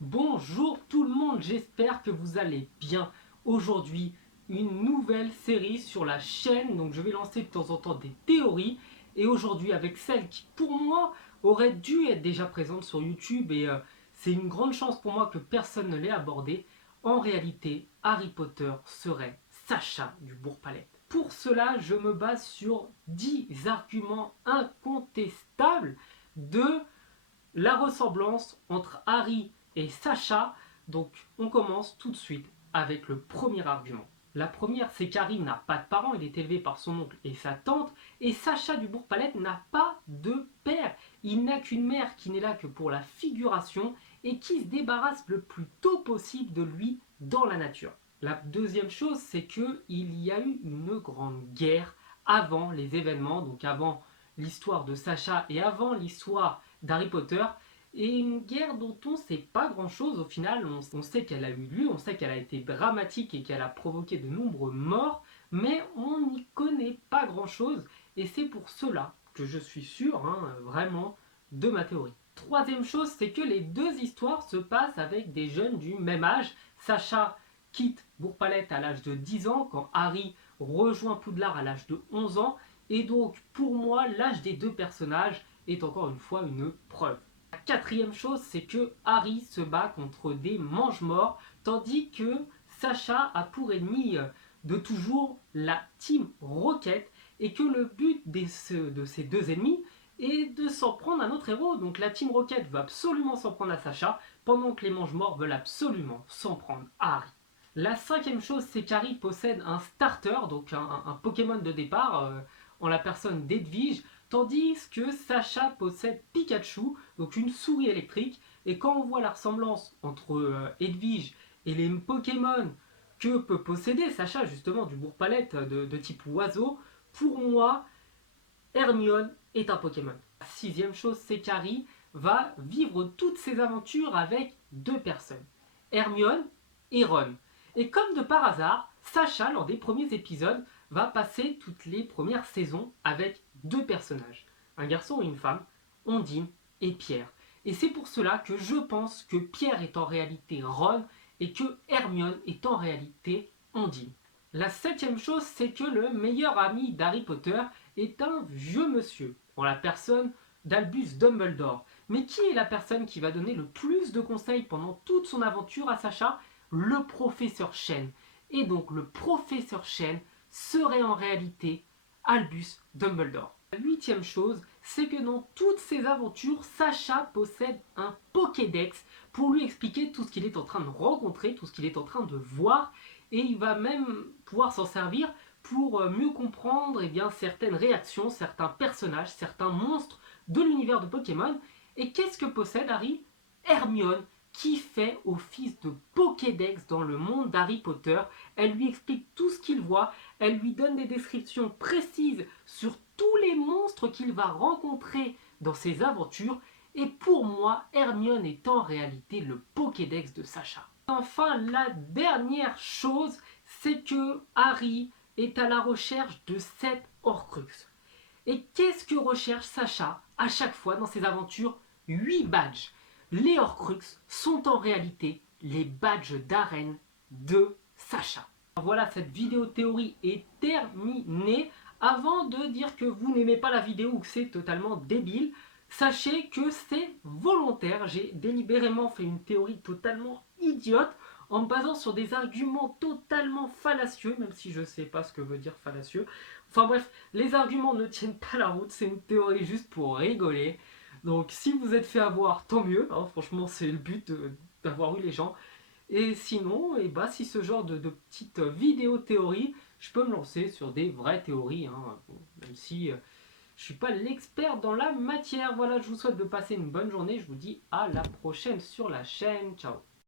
Bonjour tout le monde, j'espère que vous allez bien. Aujourd'hui, une nouvelle série sur la chaîne, donc je vais lancer de temps en temps des théories. Et aujourd'hui avec celle qui pour moi aurait dû être déjà présente sur YouTube et c'est une grande chance pour moi que personne ne l'ait abordée. En réalité, Harry Potter serait Sacha du Bourg-Palette. Pour cela, je me base sur 10 arguments incontestables de la ressemblance entre Harry et Sacha. Donc on commence tout de suite avec le premier argument. La première, c'est qu'Harry n'a pas de parents, il est élevé par son oncle et sa tante, et Sacha du Bourg-Palette n'a pas de père. Il n'a qu'une mère qui n'est là que pour la figuration et qui se débarrasse le plus tôt possible de lui dans la nature. La deuxième chose, c'est qu'il y a eu une grande guerre avant les événements, donc avant l'histoire de Sacha et avant l'histoire d'Harry Potter, et une guerre dont on ne sait pas grand chose au final. On sait qu'elle a eu lieu, on sait qu'elle a été dramatique et qu'elle a provoqué de nombreux morts, mais on n'y connaît pas grand chose, et c'est pour cela que je suis sûr, vraiment, de ma théorie. Troisième chose, c'est que les deux histoires se passent avec des jeunes du même âge. Sacha quitte Bourg-Palette à l'âge de 10 ans, quand Harry rejoint Poudlard à l'âge de 11 ans, et donc pour moi, l'âge des deux personnages est encore une fois une preuve. La quatrième chose, c'est que Harry se bat contre des mange-morts, tandis que Sacha a pour ennemi de toujours la Team Rocket, et que le but de ces deux ennemis est de s'en prendre à notre héros. Donc la Team Rocket veut absolument s'en prendre à Sacha, pendant que les mange-morts veulent absolument s'en prendre à Harry. La cinquième chose, c'est qu'Harry possède un starter, donc un Pokémon de départ, en la personne d'Edwige, tandis que Sacha possède Pikachu, donc une souris électrique. Et quand on voit la ressemblance entre Edwige et les Pokémon que peut posséder Sacha, justement du Bourg-Palette de type oiseau, pour moi, Hermione est un Pokémon. La sixième chose, c'est qu'Harry va vivre toutes ses aventures avec deux personnes, Hermione et Ron. Et comme de par hasard, Sacha, lors des premiers épisodes, va passer toutes les premières saisons avec deux personnages, un garçon et une femme, Ondine et Pierre. Et c'est pour cela que je pense que Pierre est en réalité Ron et que Hermione est en réalité Ondine. La septième chose, c'est que le meilleur ami d'Harry Potter est un vieux monsieur, en la personne d'Albus Dumbledore. Mais qui est la personne qui va donner le plus de conseils pendant toute son aventure à Sacha? Le professeur Chen. Et donc le professeur Chen serait en réalité Albus Dumbledore. La huitième chose, c'est que dans toutes ses aventures, Sacha possède un Pokédex pour lui expliquer tout ce qu'il est en train de rencontrer, tout ce qu'il est en train de voir, et il va même pouvoir s'en servir pour mieux comprendre certaines réactions, certains personnages, certains monstres de l'univers de Pokémon. Et qu'est-ce que possède Harry? Hermione, qui fait office de Pokédex dans le monde d'Harry Potter. Elle lui explique tout ce qu'il voit, elle lui donne des descriptions précises sur tous les monstres qu'il va rencontrer dans ses aventures, et pour moi, Hermione est en réalité le Pokédex de Sacha. Enfin, la dernière chose, c'est que Harry est à la recherche de 7 Horcruxes. Et qu'est-ce que recherche Sacha à chaque fois dans ses aventures? 8 badges. Les Horcruxes sont en réalité les badges d'arène de Sacha. Voilà, cette vidéo théorie est terminée. Avant de dire que vous n'aimez pas la vidéo ou que c'est totalement débile, sachez que c'est volontaire. J'ai délibérément fait une théorie totalement idiote en me basant sur des arguments totalement fallacieux, même si je ne sais pas ce que veut dire fallacieux. Enfin bref, les arguments ne tiennent pas la route, c'est une théorie juste pour rigoler. Donc si vous êtes fait avoir, tant mieux, franchement c'est le but d'avoir eu les gens. Et sinon, si ce genre de petites vidéos théories, je peux me lancer sur des vraies théories, même si je suis pas l'expert dans la matière. Voilà, je vous souhaite de passer une bonne journée, je vous dis à la prochaine sur la chaîne, ciao.